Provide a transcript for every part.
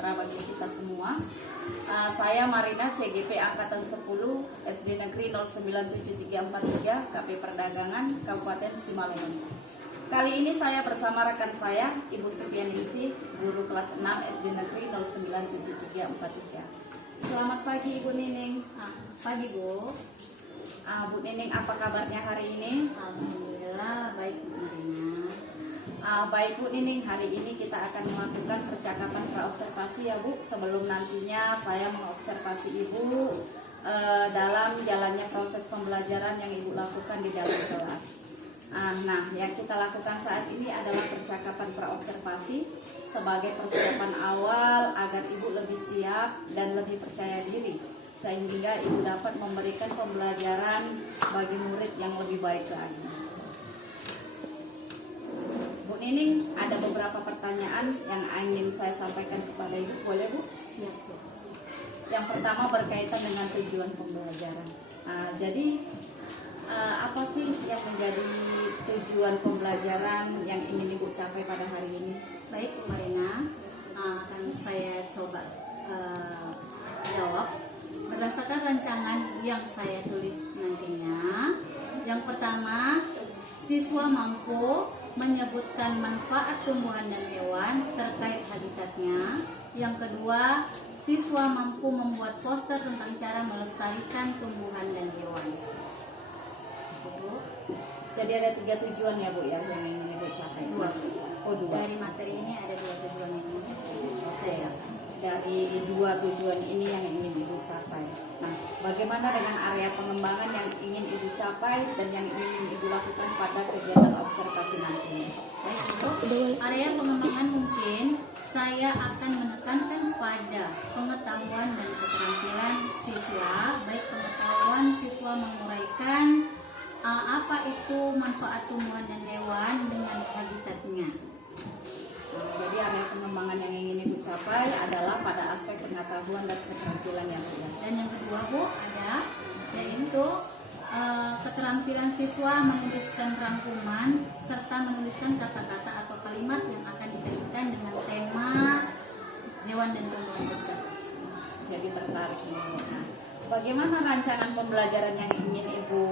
sejahtera bagi kita semua. Saya Marina, CGP Angkatan 10, SD Negeri 097343, KP Perdagangan, Kabupaten Simalungun. Kali ini saya bersama rekan saya, Ibu Supianingsih, guru kelas 6 SD Negeri 097343. Selamat pagi Ibu Nining. Pagi Bu. Bu Nining, apa kabarnya hari ini? Alhamdulillah baik Bu Marina. Baik Bu Nining, hari ini kita akan melakukan percakapan praobservasi ya Bu, sebelum nantinya saya mengobservasi Ibu dalam jalannya proses pembelajaran yang Ibu lakukan di dalam kelas. Nah, yang kita lakukan saat ini adalah percakapan praobservasi sebagai persiapan awal agar Ibu lebih siap dan lebih percaya diri, sehingga Ibu dapat memberikan pembelajaran bagi murid yang lebih baik lagi. Bu Nining, ada beberapa pertanyaan yang ingin saya sampaikan kepada Ibu, boleh Bu? Siap. Yang pertama berkaitan dengan tujuan pembelajaran. Jadi apa sih yang menjadi tujuan pembelajaran yang ingin Ibu capai pada hari ini? Baik Bu Marina, akan saya coba jawab berdasarkan rancangan yang saya tulis nantinya. Yang pertama, siswa mampu menyebutkan manfaat tumbuhan dan hewan terkait habitatnya. Yang kedua, siswa mampu membuat poster tentang cara melestarikan tumbuhan dan hewan. Jadi ada 3 tujuan ya Bu ya yang ingin Ibu capai? 2. Oh, 2. Dari materi ini ada 2 tujuan yang ingin saya capai. Dari 2 tujuan ini yang ingin Ibu capai. Nah, bagaimana dengan area pengembangan yang ingin Ibu capai dan yang ingin Ibu lakukan pada kegiatan observasi nantinya? Baik Bu, area pengembangan mungkin saya akan menekankan pada pengetahuan dan keterampilan siswa, baik pengetahuan siswa menguraikan apa itu manfaat tumbuhan dan hewan dengan habitatnya. Jadi area pengembangan yang ingin Ibu capai adalah pada aspek pengetahuan dan keterampilan yang ada. Dan yang kedua Bu ada yaitu keterampilan siswa menuliskan rangkuman serta menuliskan kata-kata atau kalimat yang akan dikaitkan dengan tema hewan dan tumbuhan tersebut. Jadi tertarik ini. Nah, bagaimana rancangan pembelajaran yang ingin Ibu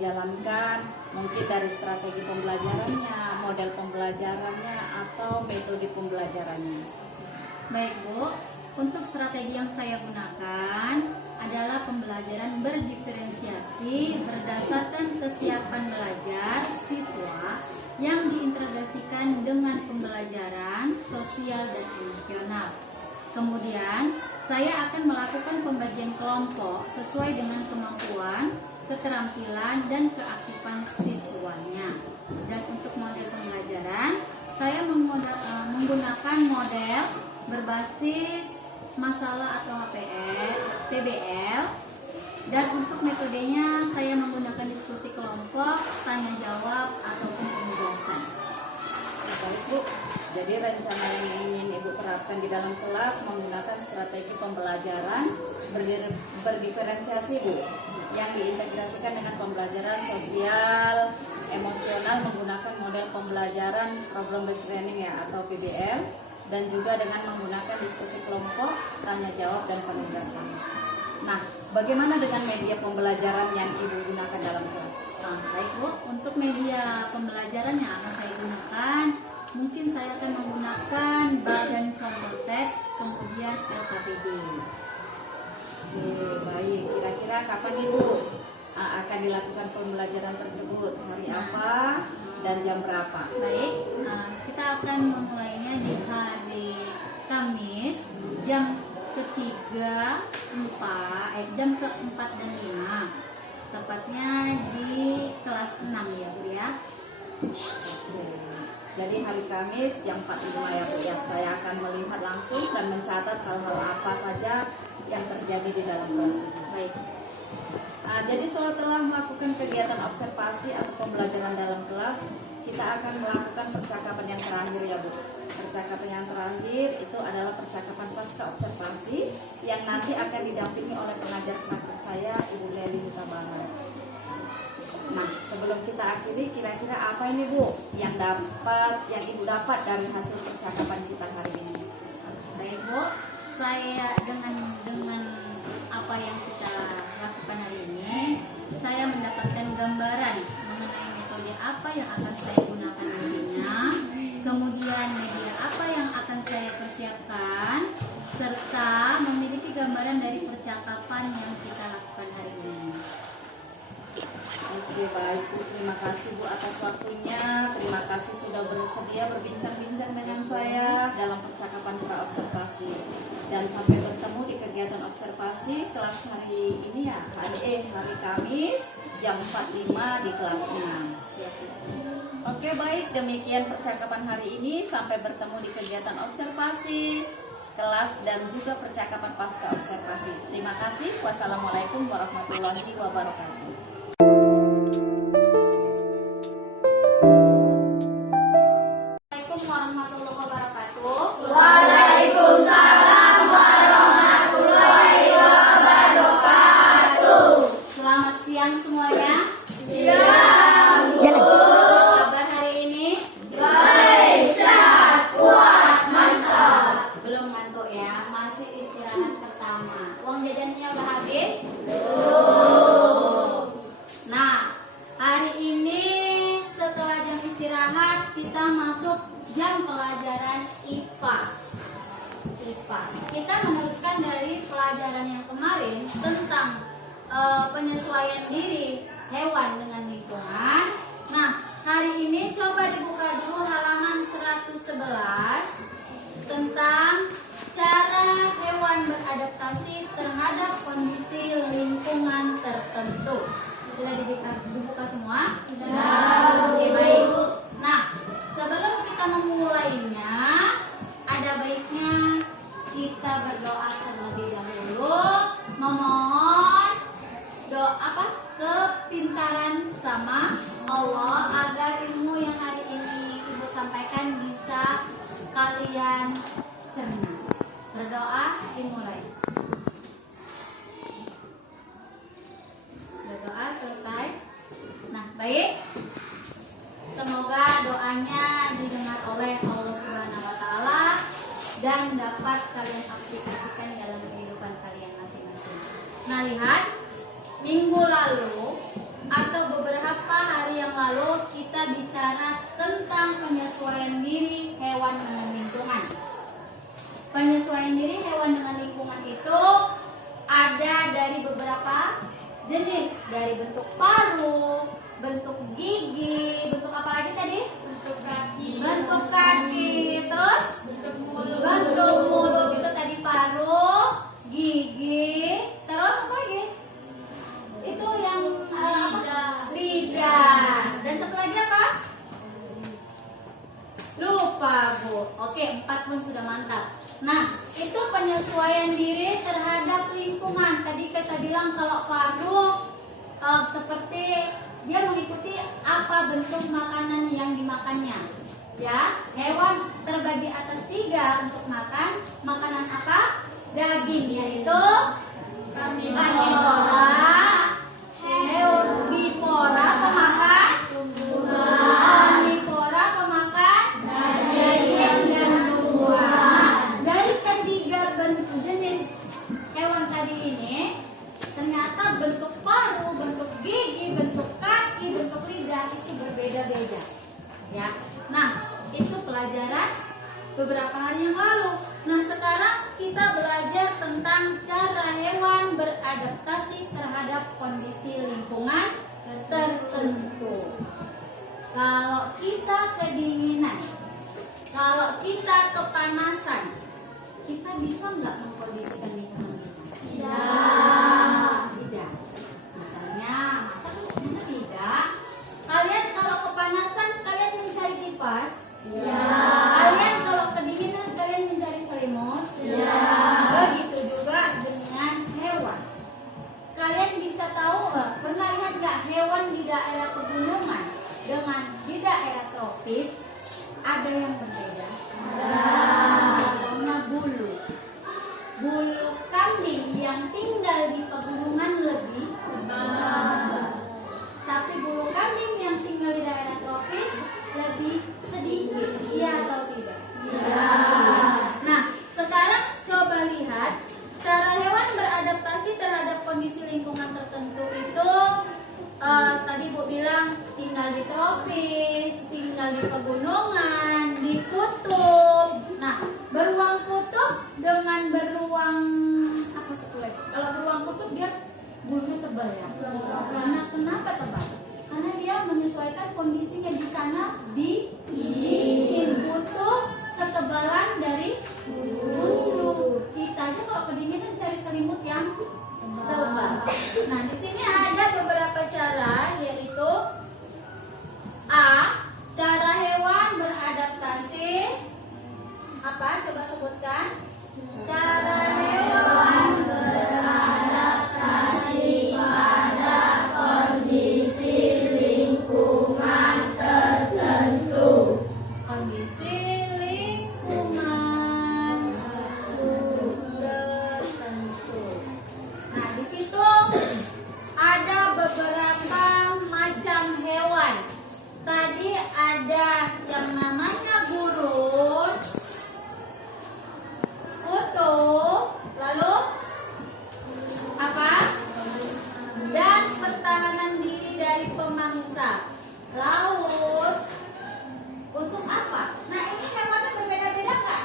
jalankan? Mungkin dari strategi pembelajarannya, model pembelajarannya, atau metode pembelajarannya? Baik Bu, untuk strategi yang saya gunakan adalah pembelajaran berdiferensiasi berdasarkan kesiapan belajar siswa yang diintegrasikan dengan pembelajaran sosial dan emosional. Kemudian, saya akan melakukan pembagian kelompok sesuai dengan kemampuan, keterampilan, dan keaktifan siswanya. Dan untuk model pembelajaran, saya menggunakan model berbasis masalah atau PBL. Dan untuk metodenya, saya menggunakan diskusi kelompok, tanya jawab, ataupun penugasan. Baik Bu, jadi rencana yang ingin Ibu terapkan di dalam kelas menggunakan strategi pembelajaran berdiferensiasi Bu, yang diintegrasikan dengan pembelajaran sosial, emosional menggunakan model pembelajaran problem based learning ya atau PBL, dan juga dengan menggunakan diskusi kelompok, tanya jawab, dan penugasan. Nah, bagaimana dengan media pembelajaran yang Ibu gunakan dalam kelas? Baik Bu, untuk media pembelajaran yang akan saya gunakan, mungkin saya akan menggunakan bagan contoh teks, kemudian LKPD. Oke, baik. Kira-kira kapan Ibu akan dilakukan pembelajaran tersebut? Hari apa dan jam berapa? Baik, kita akan memulainya di hari Kamis jam jam keempat dan 5, tepatnya di kelas 6 ya Bu ya. Oke. Jadi hari Kamis jam 4.05 ya Bu ya. Saya akan melihat langsung dan mencatat hal-hal apa saja yang terjadi di dalam kelas ini. Baik. Jadi setelah melakukan kegiatan observasi atau pembelajaran dalam kelas, kita akan melakukan percakapan yang terakhir ya Bu. Percakapan yang terakhir itu adalah percakapan pasca observasi yang nanti akan didampingi oleh pengajar praktik saya, Ibu Leli Hutabarat. Nah, sebelum kita akhiri, kira-kira apa ini Bu yang Ibu dapat dari hasil percakapan kita hari ini? Baik Bu, saya dengan apa yang kita lakukan hari ini, saya mendapatkan gambaran mengenai metode apa yang akan saya gunakan nantinya, kemudian media apa yang akan saya persiapkan, serta memiliki gambaran dari percakapan yang kita lakukan hari ini. Oke, baik Bu, terima kasih Bu atas waktunya. Terima kasih sudah bersedia berbincang-bincang dengan saya dalam percakapan praobservasi. Dan sampai bertemu di kegiatan observasi kelas hari ini ya, hari Kamis jam 45 di kelas 6. Oke, baik, demikian percakapan hari ini. Sampai bertemu di kegiatan observasi kelas dan juga percakapan pasca observasi. Terima kasih. Wassalamualaikum warahmatullahi wabarakatuh. Selamat siang semuanya. Siang, Bu. Kabar hari ini? Baik, sehat, kuat, mantap. Belum ngantuk ya, masih istirahat pertama. Uang jajannya udah habis? Belum. Nah, hari ini setelah jam istirahat kita masuk jam pelajaran IPA. Kita meneruskan dari pelajaran yang kemarin tentang penyesuaian diri hewan dengan lingkungan. Nah, hari ini coba dibuka dulu halaman 111 tentang cara hewan beradaptasi terhadap kondisi lingkungan tertentu. Sudah dibuka semua? Sudah. Oke, baik. Nah, sebelum kita memulainya, ada baiknya kita berdoa terlebih dahulu, memohon kepintaran sama Allah agar ilmu yang hari ini Ibu sampaikan bisa kalian cerna. Berdoa dimulai. Berdoa selesai. Nah, baik. Semoga doanya didengar oleh Allah Subhanahu wa taala dan dapat kalian aplikasikan dalam kehidupan kalian masing-masing. Nah, lihat, minggu lalu atau beberapa hari yang lalu kita bicara tentang penyesuaian diri hewan dengan lingkungan. Penyesuaian diri hewan dengan lingkungan itu ada dari beberapa jenis, dari bentuk paruh, bentuk gigi, bentuk apa lagi tadi? Bentuk kaki, terus bentuk mulut itu tadi paruh, gigi, terus apa lagi? Itu yang lidah. Dan satu lagi apa? Lupa, Bu. Oke, 4 pun sudah mantap. Nah, itu penyesuaian diri terhadap lingkungan. Tadi kita bilang kalau paruh seperti dia mengikuti apa bentuk makanan yang dimakannya. Ya, hewan terbagi atas 3 untuk makan. Makanan apa? Daging, yaitu karnivora, herbivora pemakan omnivora pemakan daging dan tumbuhan. Dari ketiga bentuk jenis hewan tadi ini, ternyata bentuk paruh, bentuk gigi, bentuk kaki, bentuk lidah itu berbeda-beda. Ya, nah itu pelajaran beberapa hari yang lalu. Nah, sekarang kita belajar tentang cara hewan beradaptasi terhadap kondisi lingkungan tertentu. Kalau kita kedinginan, kalau kita kepanasan, kita bisa nggak mengkondisikan lingkungan kita? Tidak. Misalnya, masa tidak? Kalian kalau kepanasan, kalian mencari kipas? Kalian kalau kedinginan, kalian mencari selimut? Begitu juga dengan hewan. Kalian bisa tahu nggak? Pernah lihat nggak hewan di daerah pegunungan dengan di daerah tropis ada yang berbeda? Karena bulu kambing yang tinggal di pegunungan lebih tebal, tapi bulu kambing yang tinggal di daerah tropis lebih sedikit. Iya atau tidak? Nah, sekarang coba lihat. cara hewan beradaptasi terhadap kondisi lingkungan tertentu itu tadi Bu bilang tinggal di tropis, tinggal di pegunungan, di kutub. Nah, beruang kutub dengan beruang apa satu lagi? Kalau beruang kutub dia bulunya tebal ya. Karena kenapa tebal? Karena dia menyesuaikan kondisinya di sana dingin, butuh ketebalan dari bulu. Kita aja kalau kedinginan cari selimut yang tebal. Nah, di sini ada beberapa cara, yaitu A. Cara hewan beradaptasi. Apa? Coba sebutkan. Cara hewan beradaptasi pada kondisi lingkungan tertentu. Kondisi lingkungan tertentu. Nah, di situ ada beberapa macam hewan. Tadi ada yang namanya burung, kutub, lalu apa? Dan pertahanan diri dari pemangsa laut. Untuk apa? Nah, ini hewannya berbeda-beda nggak?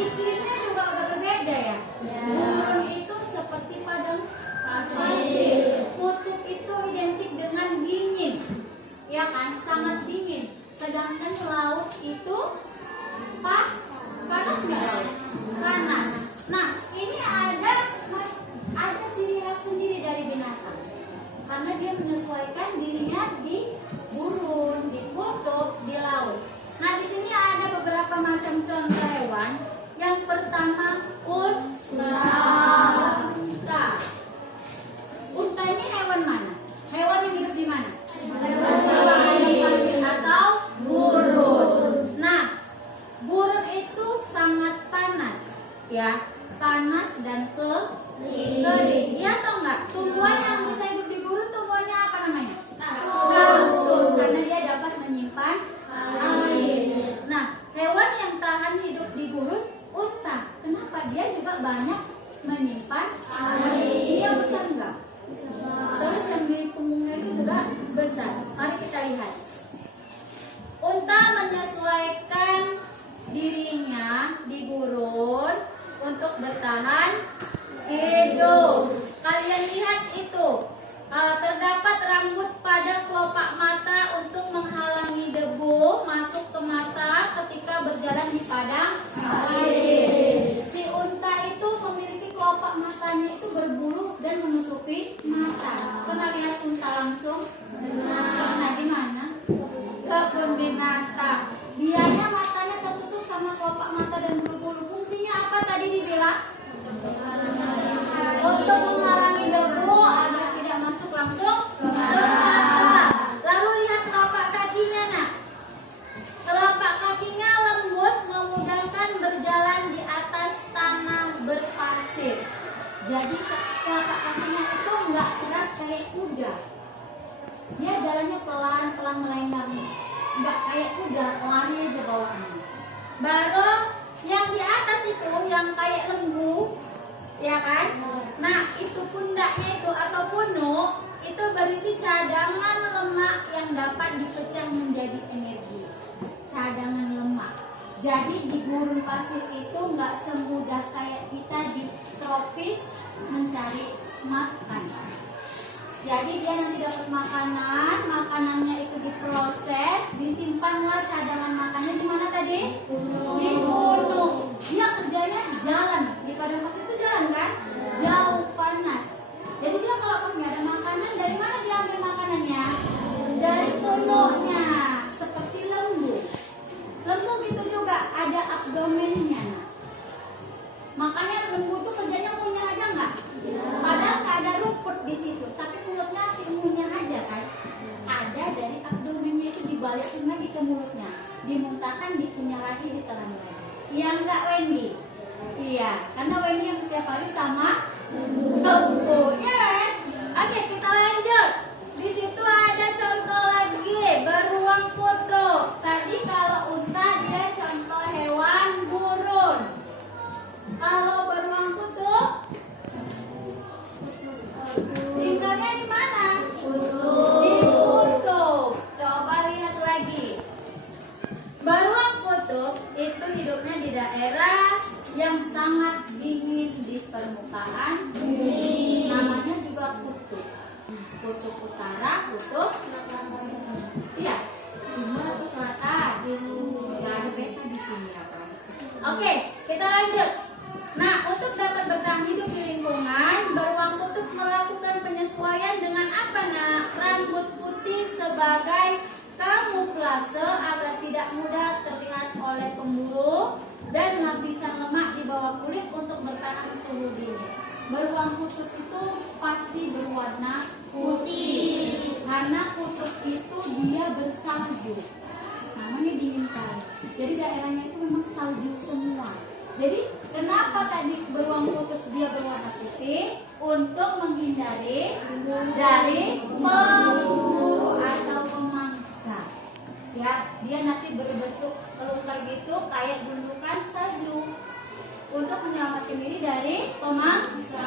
Iklimnya juga udah berbeda ya. Burung itu seperti padang pasir. Kutub itu identik dengan dingin, ya kan? Sangat dingin. Sedangkan laut itu panas nggak laut? Panas. Nah, ini ada ciri khas sendiri dari binatang. Karena dia menyesuaikan dirinya di burung, di kutub, di laut. Nah, di sini ada beberapa macam contoh hewan. Yang pertama, unta. Unta ini hewan mana? Hewan yang hidup di mana? Atau burung. Nah, burung itu sangat panas, ya, panas dan kering. Dia tahu nggak? Tumbuhan yang bisa hidup di burung, tumbuhannya apa namanya? Kaktus, karena dia dapat menyimpan air. Nah, hewan yang tahan hidup di gurun, unta. Kenapa? Dia juga banyak menyimpan air. Dia besar enggak? Terus yang di punggungnya itu juga besar. Mari kita lihat. Unta menyesuaikan dirinya di gurun untuk bertahan hidup. Kalian lihat itu. Terdapat rambut pada kelopak mata untuk menghalangi debu masuk ke mata ketika berjalan di padang air. Si unta itu memiliki kelopak matanya itu berbulu dan menutupi mata. Pernah lihat unta langsung? Pernah di mana? Kebun binatang. Dianya matanya tertutup sama kelopak mata dan bulu-bulu. Fungsinya apa tadi dibilang? Untuk menghalangi debu agar tidak masuk langsung ke mata. Lalu lihat telapak kakinya, nak. Telapak kakinya lembut, memudahkan berjalan di atas tanah berpasir. Jadi telapak kakinya itu nggak keras kayak kuda. Dia jalannya pelan-pelan melenggang, nggak kayak kuda, lari aja bawaannya. Baru yang di atas itu yang kayak lembu, ya kan? Nah, itu pundaknya itu atau punuk itu berisi cadangan lemak yang dapat dipecah menjadi energi. Cadangan lemak. Jadi di gurun pasir itu nggak semudah kayak kita di tropis mencari makan. Jadi dia nanti dapat makanan, makanannya itu diproses, disimpanlah cadangan makannya di mana tadi? Di gunung. Dia kerjanya jalan, di padang pasir itu jalan kan? Jauh panas. Jadi dia kalau pas nggak ada makanan, dari mana dia ambil makanannya? Dari punuknya, seperti lembu. Lembu gitu juga ada abdomennya. Makanya lembu tuh kerjanya ngunyah aja nggak? Padahal nggak ada rumput di situ, tapi mulutnya si ngunyah aja kan? Ada dari abdomennya itu dibalikin lagi ke mulutnya, dimuntahkan, dikunyah lagi, ditelan lagi. Iya nggak Wendy? Iya, karena Wendy yang setiap hari sama lembu, ya kan? Oke, kita lanjut. Di situ ada contoh lagi, beruang kutub. Tadi kalau unta dia contoh hewan gurun. yang sangat dingin di permukaan. Namanya juga kutub. Kutub utara, kutub iya, timur atau selatan. Nggak ada beta di sini ya, Pak. Oke, kita lanjut. Nah, untuk dapat bertahan hidup di lingkungan, beruang kutub melakukan penyesuaian dengan apa, nak? Rambut putih sebagai kamuflase agar tidak mudah terlihat oleh pemburu, dan lapisan lemak di bawah kulit untuk bertahan suhu dingin. Beruang kutub itu pasti berwarna putih karena kutub itu dia bersalju. Namanya dingin kali. Jadi daerahnya itu memang salju semua. Jadi kenapa tadi beruang kutub dia berwarna putih? Untuk menghindari dari pemburu atau pemangsa. Ya, dia nanti berbentuk kelukar gitu kayak gundukan salju untuk menyelamatkan diri dari pemangsa.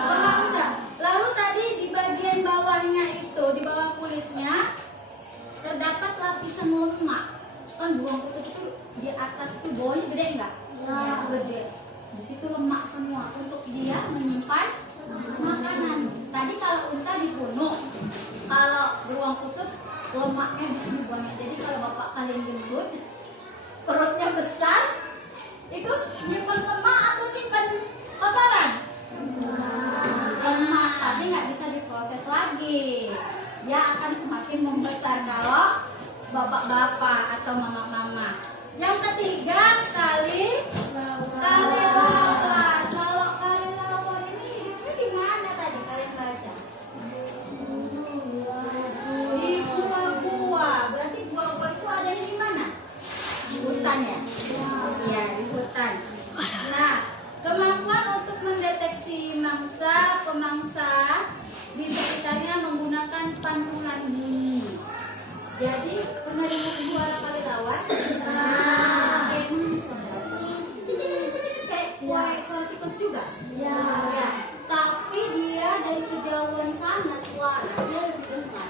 Lalu tadi di bagian bawahnya itu, di bawah kulitnya terdapat lapisan lemak. Kan beruang kutub itu di atas itu bawahnya gede enggak? Ya. Gede. Di situ lemak semua untuk dia menyimpan makanan. Tadi kalau unta dibunuh, kalau beruang kutub lemaknya di sini banyak. Jadi kalau bapak kalian gendut, perutnya besar, itu nyimpan lemak atau nyimpan kotoran? Lemak, tapi nggak bisa diproses lagi. Dia akan semakin membesar kalau bapak-bapak atau mama-mama. Yang ketiga, kalelawan. Kalau kalelawan ini hidupnya di mana tadi kalian baca? Di gua-gua. Berarti gua-gua itu adanya di mana? Di hutan ya? Iya, di hutan. Nah, kemampuan untuk mendeteksi pemangsa di sekitarnya menggunakan pantulan bunyi. Jadi, pernah dengar suara kalelawan? Kayak kue suara tikus juga? Ya. Tapi dia dari kejauhan sana suara, dia lebih dengar.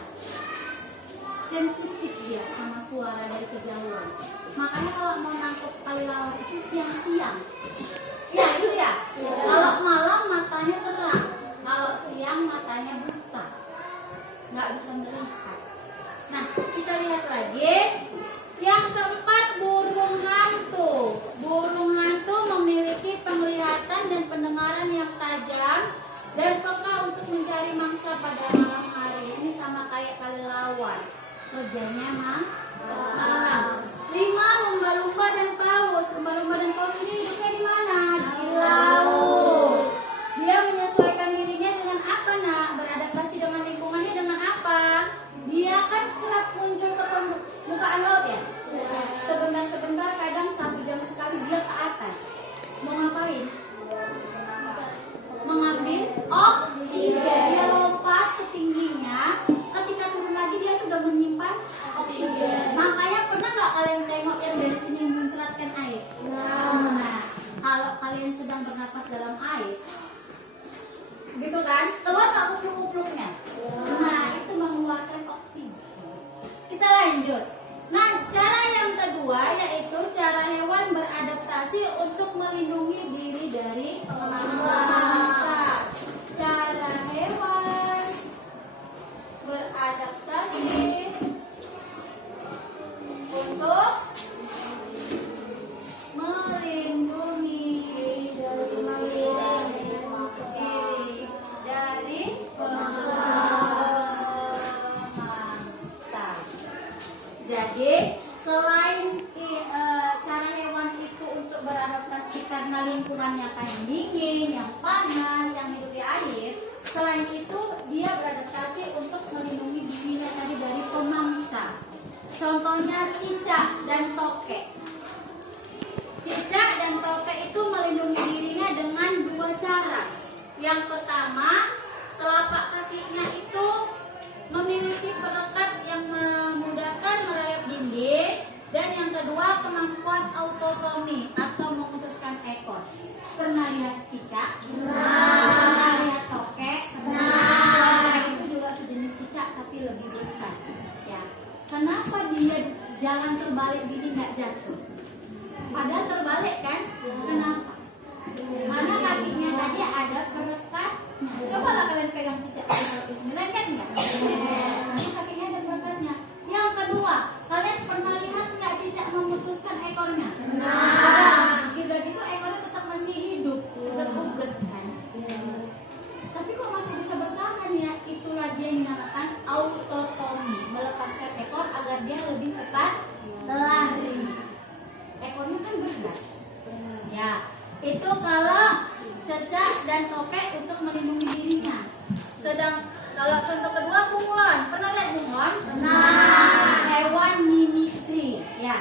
Sensitif dia sama suara dari kejauhan. Makanya kalau mau nangkep kalelawan itu siang-siang. Ya itu ya. Kalau malam matanya terang, kalau siang matanya buta, nggak bisa melihat. Nah, kita lihat lagi. Yang keempat, burung hantu. Burung hantu memiliki penglihatan dan pendengaran yang tajam dan peka untuk mencari mangsa pada malam hari. Ini sama kayak kalelawan. Kerjanya malam. 5, lumba-lumba dan paus. Lumba-lumba dan paus ini hidupnya di mana? Di laut. Dia menyesuaikan dirinya dengan apa, nak? Beradaptasi dengan lingkungannya dengan apa? Dia kan kerap muncul ke permukaan laut ya? Sebentar-sebentar, kadang 1 jam sekali dia ke atas. Mau ngapain? Mengambil oksigen. Dia lompat setingginya. Ketika turun lagi dia tuh udah menyimpan oksigen. Makanya pernah nggak kalian tengok yang dari sini menceratkan air? Nah, kalau kalian sedang bernapas dalam air, gitu kan? Keluar nggak kupluk-kupluknya? Nah, itu mengeluarkan oksigen. Kita lanjut. Nah, cara yang kedua yaitu cara hewan beradaptasi untuk melindungi diri dari pemangsa. Cara hewan beradaptasi untuk melindungi diri dari pemangsa. Jadi selain cara hewan itu untuk beradaptasi karena lingkungannya kayak dingin, yang panas, yang hidup di air, selain itu dia beradaptasi untuk melindungi dirinya tadi dari pemangsa. Contohnya cicak dan tokek. Cicak dan tokek itu melindungi dirinya dengan 2 cara. Yang pertama, telapak kakinya itu memiliki perekat yang memudahkan merayap dinding, dan yang kedua kemampuan autotomi atau memutuskan ekor. Pernah lihat cicak? Pernah lihat tokek? Tokek itu juga sejenis cicak tapi lebih besar. Ya. Kenapa dia jalan terbalik gini nggak jatuh? Padahal terbalik kan? Kenapa? itu kalau cecak dan tokek untuk melindungi dirinya. Sedang kalau contoh kedua bunglon, pernah lihat bunglon? Pernah. Hewan mimikri, ya.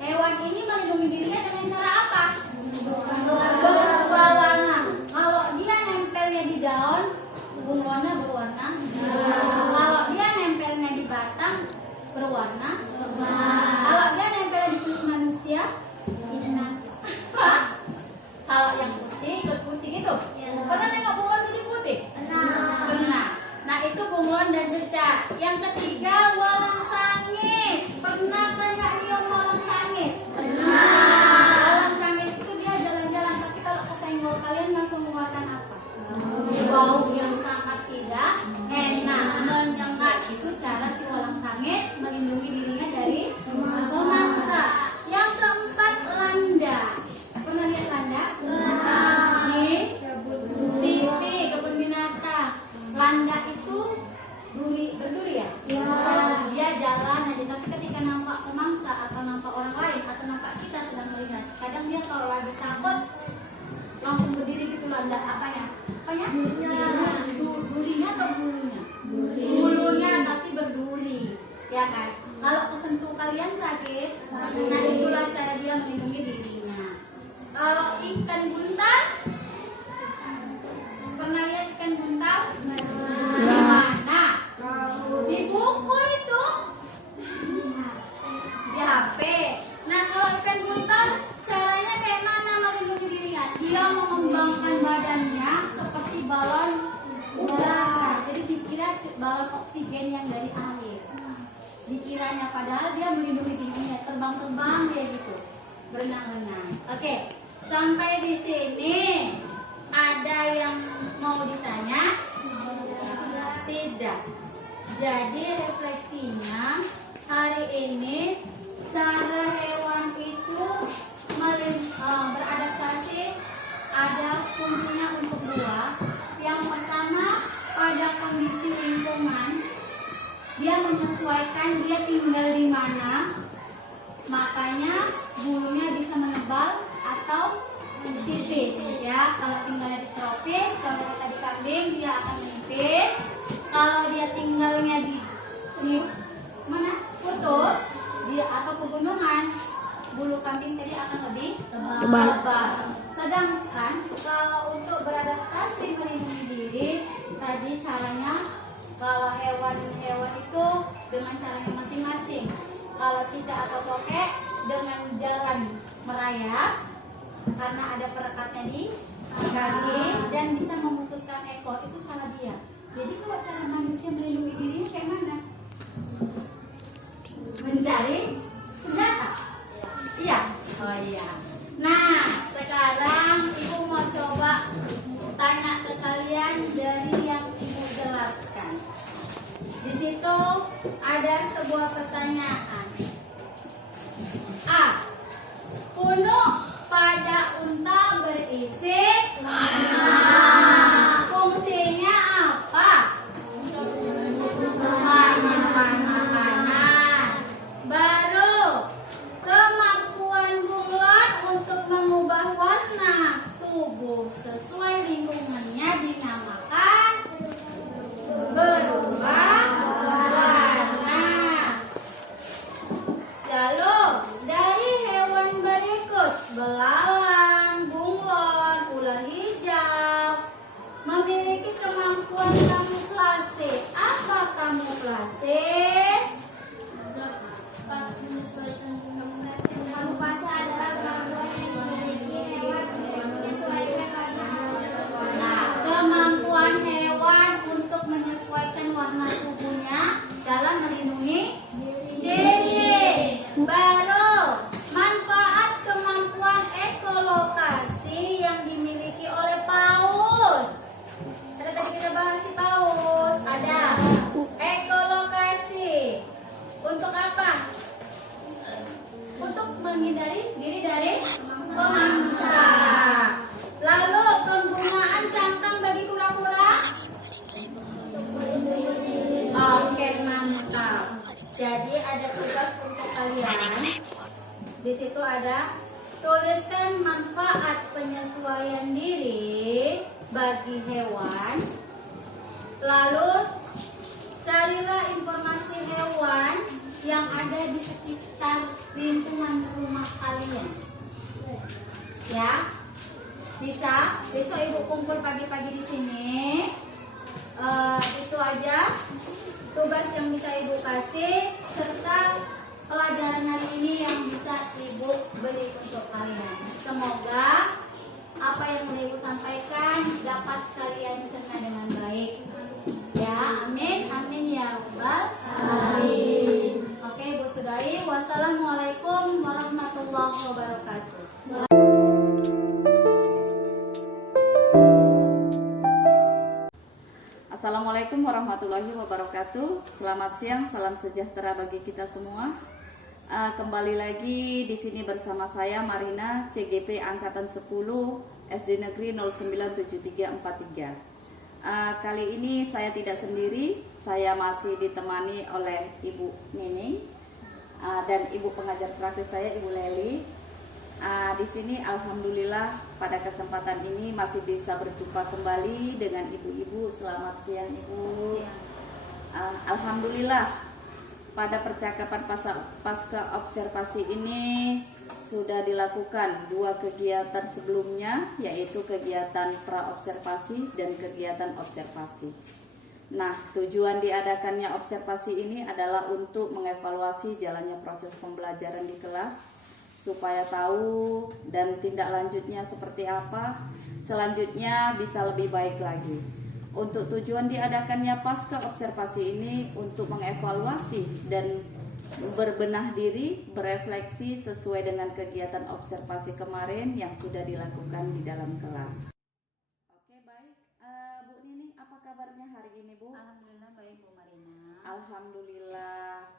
Hewan ini melindungi dirinya dengan cara apa? Berubah warna. Kalau dia nempelnya di daun, bunglonnya berwarna. Kalau dia nempelnya di batang, berwarna. Kalau dia nempelnya di kulit manusia, kalau yang putih, kulit putih gitu. Pernah nengok bunglon kulit putih? Pernah. Nah itu bunglon dan cecak. Yang ketiga walang sangit. Pernah kan nggak lihat walang sangit? Walang sangit itu dia jalan-jalan, tapi kalau kesenggol kalian langsung mengeluarkan apa? Bau yang sangat tidak enak, menyengat. Itu cara si walang sangit melindungi dirinya dari pemangsa. Yang keempat landa. Pernah lihat landa? Di TV kebun binatang. Landa itu berduri ya? Dia jalan aja, tapi ketika nampak pemangsa atau nampak orang lain atau nampak kita sedang melihat, kadang dia kalau lagi takut langsung berdiri gitu. Landa apanya? Durinya atau bulunya? Bulunya tapi berduri, ya kan? Kalau kesentuh kalian sakit, nah itulah cara dia melindungi dirinya. Kalau ikan buntal, pernah lihat ikan buntal? Mana? Di buku itu, di HP. Nah kalau ikan buntal, caranya kayak mana melindungi dirinya? Dia mengembangkan badannya seperti balon udara. Jadi dikira balon oksigen yang dari air. Dikiranya padahal dia melindungi dirinya, terbang-terbang dia gitu, berenang-renang. Oke, sampai di sini ada yang mau ditanya? Tidak. Jadi refleksinya hari ini cara hewan itu beradaptasi ada kuncinya untuk dua. Yang pertama pada kondisi lingkungan, dia menyesuaikan dia tinggal di mana, makanya bulunya bisa menebal atau tipis ya. Kalau tinggalnya di tropis, contohnya tadi kambing, dia akan menipis. Kalau dia tinggalnya di mana, kutub dia atau pegunungan, bulu kambing tadi akan lebih tebal. Sedangkan kalau untuk beradaptasi melindungi diri, tadi caranya kalau hewan-hewan itu dengan caranya masing-masing. Kalau cicak atau tokek dengan jalan merayap karena ada perekatnya di kaki dan bisa memutuskan ekor, itu cara dia. Jadi kalau cara manusia melindungi dirinya kayak mana? Mencari senjata. Iya. Oh iya. Nah, sekarang Ibu mau coba tanya ke kalian dari yang Ibu jelaskan. Di situ ada sebuah pertanyaan. A. Punuk pada unta berisi fungsinya apa? Menyimpan makanan. Baru kemampuan bunglon untuk mengubah warna tubuh sesuai lingkungannya dinamakan berubah warna. Lalu dari hewan berikut, belalang, bunglon, ular hijau memiliki kemampuan kamuflase. Apa kamuflase? Kamuflase adalah kemampuan yang dimiliki hewan untuk menyesuaikan warna. Nah, kemampuan hewan untuk menyesuaikan warna tubuhnya dalam melindungi diri. Baru manfaat kemampuan ekolokasi yang dimiliki oleh paus. Ada tadi kita bahas di paus. Ada ekolokasi. Untuk apa? Untuk menghindari diri dari pemangsa. Lalu penggunaan cangkang bagi kura-kura. Oke, mantap. Jadi ada tugas untuk kalian. Di situ ada tuliskan manfaat penyesuaian penyesuaian diri bagi hewan. Lalu carilah informasi hewan yang ada di sekitar lingkungan rumah kalian. Ya, bisa. Besok ibu kumpul pagi-pagi di sini. Itu aja tugas yang bisa ibu kasih serta pelajaran hari ini yang bisa ibu beri untuk kalian. Semoga apa yang sudah ibu sampaikan dapat kalian cerna dengan baik. Ya, amin, amin ya rabbal alamin. Oke, ibu sudahi. Wassalamualaikum warahmatullahi wabarakatuh. Assalamualaikum warahmatullahi wabarakatuh. Selamat siang, salam sejahtera bagi kita semua. Kembali lagi di sini bersama saya Marina, CGP Angkatan 10 SD Negeri 097343. Kali ini saya tidak sendiri, saya masih ditemani oleh Ibu Nining dan Ibu pengajar praktis saya Ibu Leli. Di sini alhamdulillah pada kesempatan ini masih bisa berjumpa kembali dengan ibu-ibu. Selamat siang Ibu. Alhamdulillah pada percakapan pasca observasi ini sudah dilakukan 2 kegiatan sebelumnya, yaitu kegiatan praobservasi dan kegiatan observasi. Nah, tujuan diadakannya observasi ini adalah untuk mengevaluasi jalannya proses pembelajaran di kelas, supaya tahu dan tindak lanjutnya seperti apa, selanjutnya bisa lebih baik lagi. Untuk tujuan diadakannya pasca observasi ini untuk mengevaluasi dan berbenah diri, berefleksi sesuai dengan kegiatan observasi kemarin yang sudah dilakukan di dalam kelas. Oke, baik. Bu Nining, apa kabarnya hari ini, Bu? Alhamdulillah baik, Bu Marina. Alhamdulillah.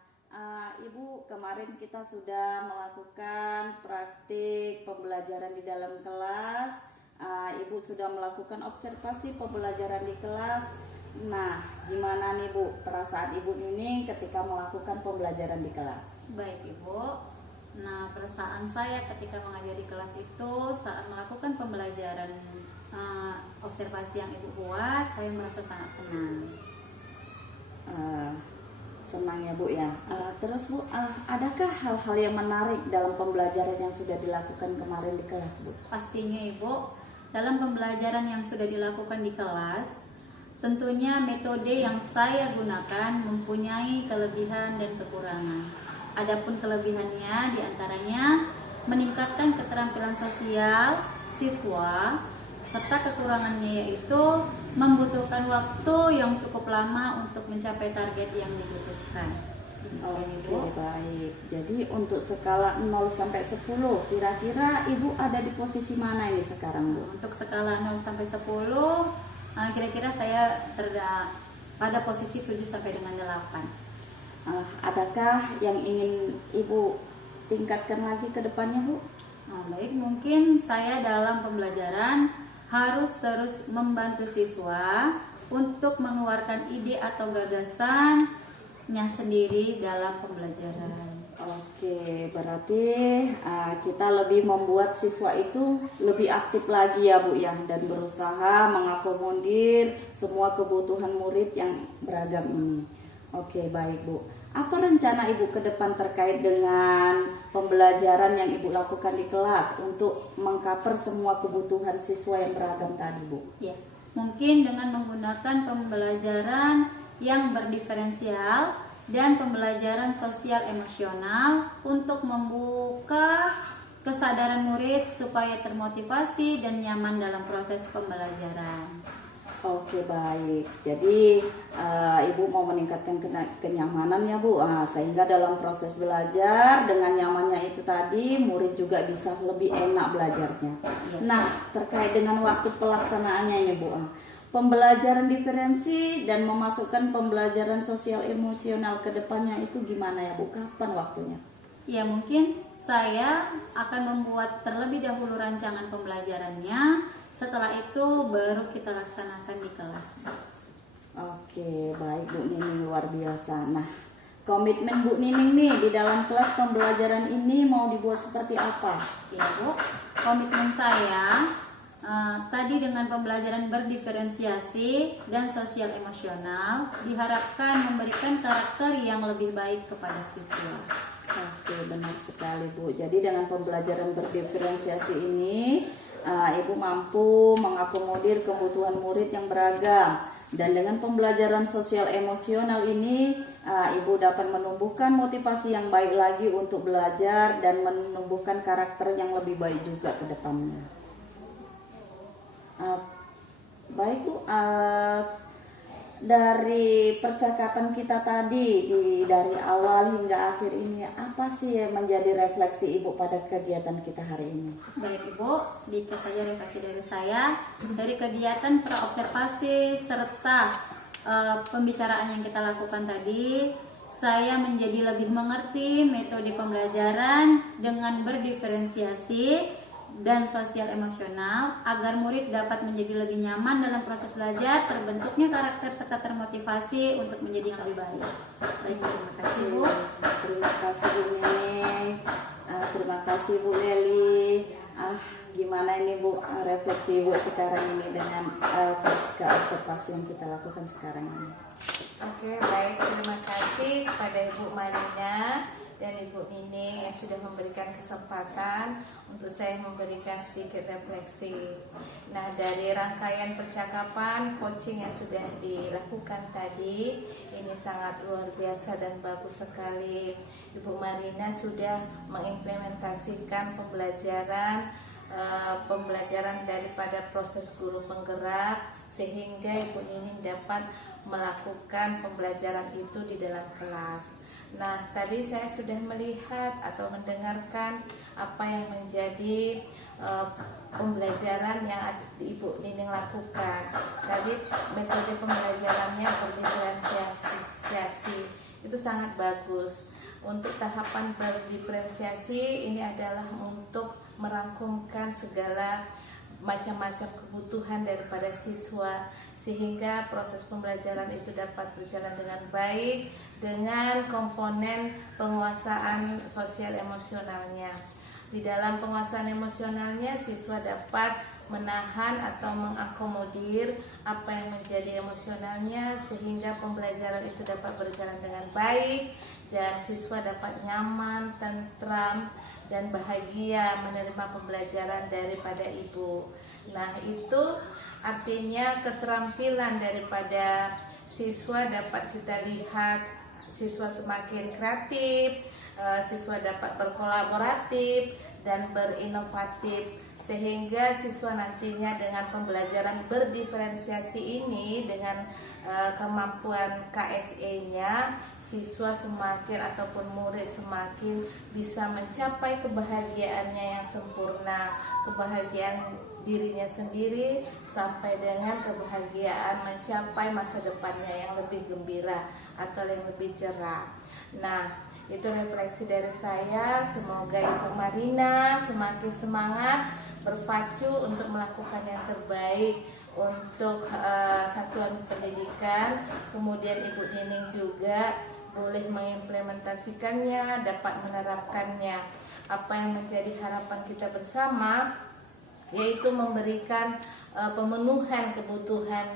Ibu, kemarin kita sudah melakukan praktik pembelajaran di dalam kelas. Ibu sudah melakukan observasi pembelajaran di kelas. Nah, gimana nih Bu perasaan Ibu Nining ketika melakukan pembelajaran di kelas? Baik Ibu. Nah, perasaan saya ketika mengajar di kelas itu saat melakukan pembelajaran observasi yang Ibu buat, saya merasa sangat senang. Senang ya Bu ya. Terus Bu, adakah hal-hal yang menarik dalam pembelajaran yang sudah dilakukan kemarin di kelas Bu? Pastinya Ibu, dalam pembelajaran yang sudah dilakukan di kelas, tentunya metode yang saya gunakan mempunyai kelebihan dan kekurangan. Adapun kelebihannya diantaranya meningkatkan keterampilan sosial siswa, serta kekurangannya yaitu membutuhkan waktu yang cukup lama untuk mencapai target yang dibutuhkan. Oke, baik. Jadi untuk skala 0 sampai 10, kira-kira Ibu ada di posisi mana ini sekarang, Bu? Untuk skala 0 sampai 10, kira-kira saya pada posisi 7 sampai dengan 8. Adakah yang ingin Ibu tingkatkan lagi ke depannya, Bu? Baik, mungkin saya dalam pembelajaran harus terus membantu siswa untuk mengeluarkan ide atau gagasannya sendiri dalam pembelajaran. Oke, berarti kita lebih membuat siswa itu lebih aktif lagi ya Bu ya, dan berusaha mengakomodir semua kebutuhan murid yang beragam ini. Oke, baik Bu. Apa rencana Ibu ke depan terkait dengan pembelajaran yang Ibu lakukan di kelas untuk mengcover semua kebutuhan siswa yang beragam tadi, Bu? Ya, mungkin dengan menggunakan pembelajaran yang berdiferensial dan pembelajaran sosial emosional untuk membuka kesadaran murid supaya termotivasi dan nyaman dalam proses pembelajaran. Oke, baik. Jadi Ibu mau meningkatkan kenyamanan ya Bu, sehingga dalam proses belajar dengan nyamannya itu tadi murid juga bisa lebih enak belajarnya. Nah, terkait dengan waktu pelaksanaannya ya Bu, pembelajaran diferensi dan memasukkan pembelajaran sosial emosional ke depannya itu gimana ya Bu? Kapan waktunya? Ya, mungkin saya akan membuat terlebih dahulu rancangan pembelajarannya. Setelah itu baru kita laksanakan di kelas. Oke, baik Bu Nining, luar biasa. Nah, komitmen Bu Nining nih di dalam kelas pembelajaran ini mau dibuat seperti apa? Ya Bu, komitmen saya tadi dengan pembelajaran berdiferensiasi dan sosial emosional diharapkan memberikan karakter yang lebih baik kepada siswa. Oke, benar sekali Bu. Jadi dengan pembelajaran berdiferensiasi ini, Ibu mampu mengakomodir kebutuhan murid yang beragam. Dan dengan pembelajaran sosial emosional ini, Ibu dapat menumbuhkan motivasi yang baik lagi untuk belajar dan menumbuhkan karakter yang lebih baik juga ke depannya. Baik Bu, dari percakapan kita tadi dari awal hingga akhir ini, apa sih yang menjadi refleksi Ibu pada kegiatan kita hari ini? Baik Ibu, sedikit saja refleksi dari saya. Dari kegiatan praobservasi serta pembicaraan yang kita lakukan tadi, saya menjadi lebih mengerti metode pembelajaran dengan berdiferensiasi dan sosial emosional agar murid dapat menjadi lebih nyaman dalam proses belajar, terbentuknya karakter serta termotivasi untuk menjadi yang lebih baik. Baik, terima kasih Bu. Terima kasih Bu Nining. Terima kasih Bu Leli. Gimana ini Bu refleksi Ibu sekarang ini dengan pasca observasi yang kita lakukan sekarang ini? Oke, baik, terima kasih kepada Ibu Marina dan Ibu Nining yang sudah memberikan kesempatan untuk saya memberikan sedikit refleksi. Nah, dari rangkaian percakapan coaching yang sudah dilakukan tadi, ini sangat luar biasa dan bagus sekali. Ibu Marina sudah mengimplementasikan pembelajaran daripada proses guru penggerak, sehingga Ibu Nining dapat melakukan pembelajaran itu di dalam kelas. Nah, tadi saya sudah melihat atau mendengarkan apa yang menjadi pembelajaran yang Ibu Nining lakukan. Tadi metode pembelajarannya berdiferensiasi, itu sangat bagus. Untuk tahapan berdiferensiasi ini adalah untuk merangkumkan segala macam-macam kebutuhan daripada siswa, sehingga proses pembelajaran itu dapat berjalan dengan baik dengan komponen penguasaan sosial emosionalnya. Di dalam penguasaan emosionalnya, siswa dapat menahan atau mengakomodir apa yang menjadi emosionalnya, sehingga pembelajaran itu dapat berjalan dengan baik dan siswa dapat nyaman, tentram, dan bahagia menerima pembelajaran daripada ibu. Nah, itu artinya keterampilan daripada siswa dapat kita lihat, siswa semakin kreatif, siswa dapat berkolaboratif dan berinovatif, sehingga siswa nantinya dengan pembelajaran berdiferensiasi ini dengan kemampuan KSE-nya, siswa semakin ataupun murid semakin bisa mencapai kebahagiaannya yang sempurna, kebahagiaan dirinya sendiri sampai dengan kebahagiaan mencapai masa depannya yang lebih gembira atau yang lebih cerah. Nah, itu refleksi dari saya. Semoga Ibu Marina semakin semangat berpacu untuk melakukan yang terbaik untuk satuan pendidikan. Kemudian Ibu Nining juga boleh mengimplementasikannya, dapat menerapkannya. Apa yang menjadi harapan kita bersama, yaitu memberikan pemenuhan kebutuhan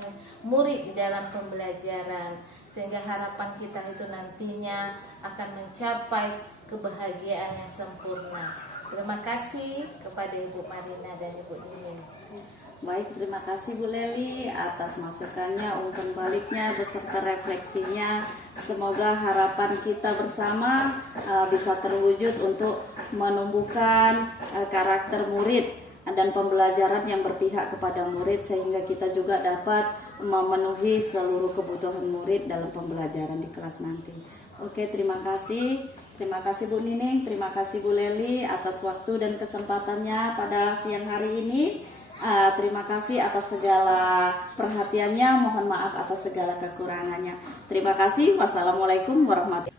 murid di dalam pembelajaran, sehingga harapan kita itu nantinya akan mencapai kebahagiaan yang sempurna. Terima kasih kepada Ibu Marina dan Ibu Nining. Baik, terima kasih Bu Leli atas masukannya, umpan baliknya beserta refleksinya. Semoga harapan kita bersama bisa terwujud untuk menumbuhkan karakter murid dan pembelajaran yang berpihak kepada murid, sehingga kita juga dapat memenuhi seluruh kebutuhan murid dalam pembelajaran di kelas nanti. Oke, terima kasih. Terima kasih Bu Nining, terima kasih Bu Leli atas waktu dan kesempatannya pada siang hari ini. Terima kasih atas segala perhatiannya, mohon maaf atas segala kekurangannya. Terima kasih. Wassalamualaikum warahmatullahi wabarakatuh.